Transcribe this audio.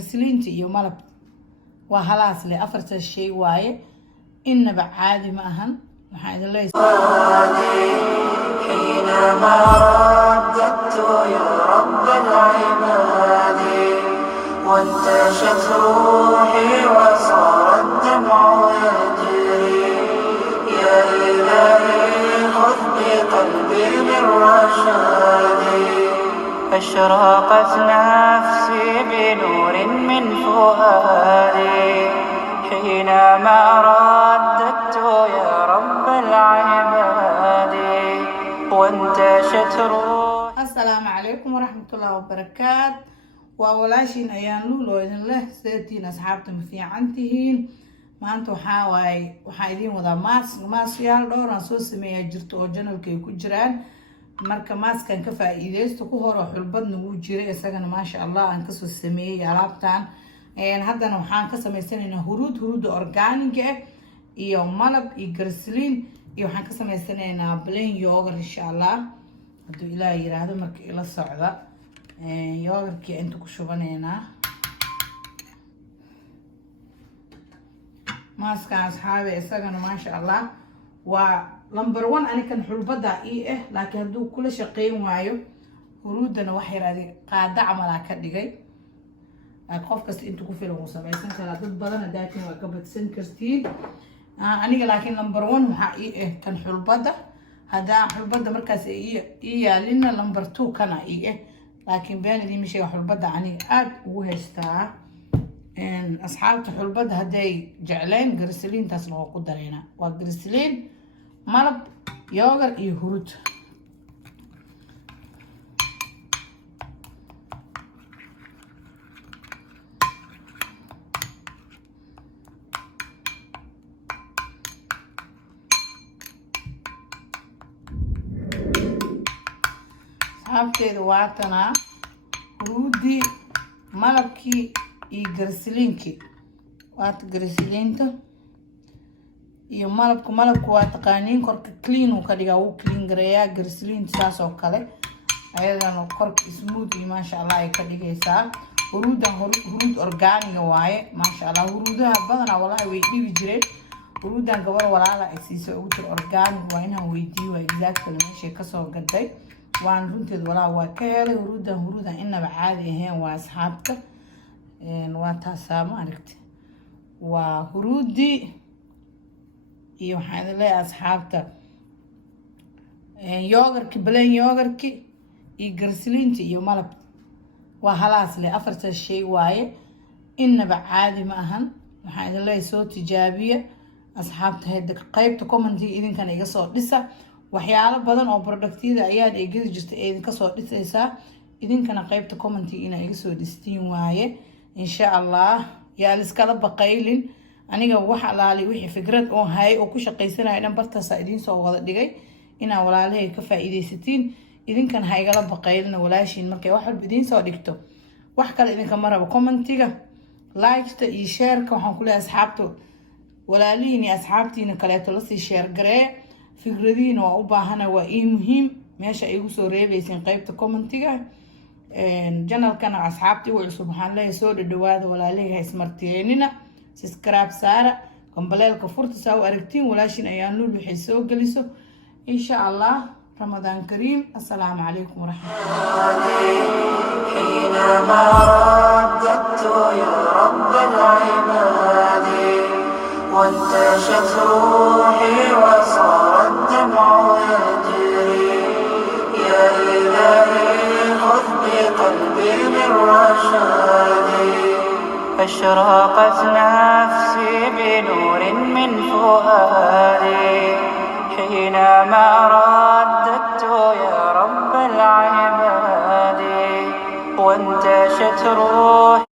سلينتي iyo malab waa halaas le afarta shay waaye inaba caadi ma ahan waxa idin leeyahay حينما رددت يا رب العباد وانتشت روحي وصار الدمع يجري يا إلهي خذ بقلبي من رشادي أشرقت نفسي بنور من فؤادي حينما رددت يا رب العباد وانتشت روحي. السلام عليكم ورحمة الله وبركاته وولاشين أيان لولو إذن له سيتين أصحابتم في عنتهين ما أنتو وحايدين وذا ماس يال دوران سوسمي جرتو أو جنال كي كجران marka maaskan ka faa'iideysto ku horo xulbadna wuu jiray isagana ma sha Allah aan ka soo sameeyay alaabtan haddana waxaan ka sameysanaynaa huruud organic ah iyo malab iyo garsliin iyo waxaan ka sameysanaynaa plain yogurt insha Allah haduu Ilaahay yiraahdo marka ila socda yogurtki inta ku shubanaynaa maaskan asxaabe isagana ma sha Allah waa number 1 ani kan xulbada laakiin haduu kula shaqeyn waayo huruudana wax yaraadi qaada camal ka dhigay qof kasta inta ku filan uu sameeysan kara dad badan daatin waa ka badsan kartiin aniga laakiin number 1 waxa kan xulbada hada xulbada markaas yaalina number 2 kana laakiin beenadii mishiga xulbada aniga aad ugu heystaa asxaabta xulbada haday jecleen garsliintaasna waa ku dareena waa garsliin malab yogurt iyo huruud saabteeda waatana huruudi malabkii iyo garsliinkii waata garsliinta iyo malabku waa taqaaniin korka clean uu ka dhigaa uu clean gareeyaa garsliin saas oo kale ayadana korka smooth iyo ma sha Allah ay ka dhigaysaa huruud organic waaye ma sha Allah huruudaha badanaa wallahi way dhibi jireen huruudan gabar walaala ay siiso ugu jir organic waa inaan weydiiyo waa exactly meesha ka soo gaday waan runteed walaa waa ka helay huruudan inaba caadi ahayn waa asxaabta waa taasaa ma aragtay waa huruudii iyo waxaan leeyahay asxaabta yogurtki plain yogurtki iyo garsliinta iyo malab waa halaas le afarta shay waaye inaba caadi ma ahan waxaan leeyahay soo tijaabiya asxaabta heeda qaybta commentiga idinkana iga soo dhisa waxyaalo badan oo productyada ayaan eegadi jirtay idinka soo dhisaysaa idinkana qaybta commentiga ina iga soo dhistiin waaye insha Allah yaa iskala baqaylin aniga waxa laali wixii fikrad oo hay oo ku shaqeysanayo dhan bartaas idin soo wada dhigay ina walaalahay ka faa'iideysatiin idinkan ha igala baqaylina walaashiin markay wax walba idin soo dhigto wax kale idinka maraba commentiga like-ta iyo share-ka waxaan ku leeyahay asxaabto walaalihiin iyo asxaabtiina kale la sii share garee fikradiina waa u baahana waa muhiim meesha ay ugu soo reebayeen qaybta commentiga channel-kana asxaabtii u cusub waxaan leeyahay soo dhawaada walaalahay ismartiyeenina subscribe saara gambaleelka furta saa u aragtiin walaashin ayaan lul waxay soo geliso insha Allah رمضان كريم السلام عليكم ورحمة الله. حينما رددت يا رب العباد وانتشت روحي وصار الدمع يجري يا إلهي خذ بقلبي من رشادي أشرقت نفسي بنور من فؤادي حينما رددت يا رب العباد وانتشت روحي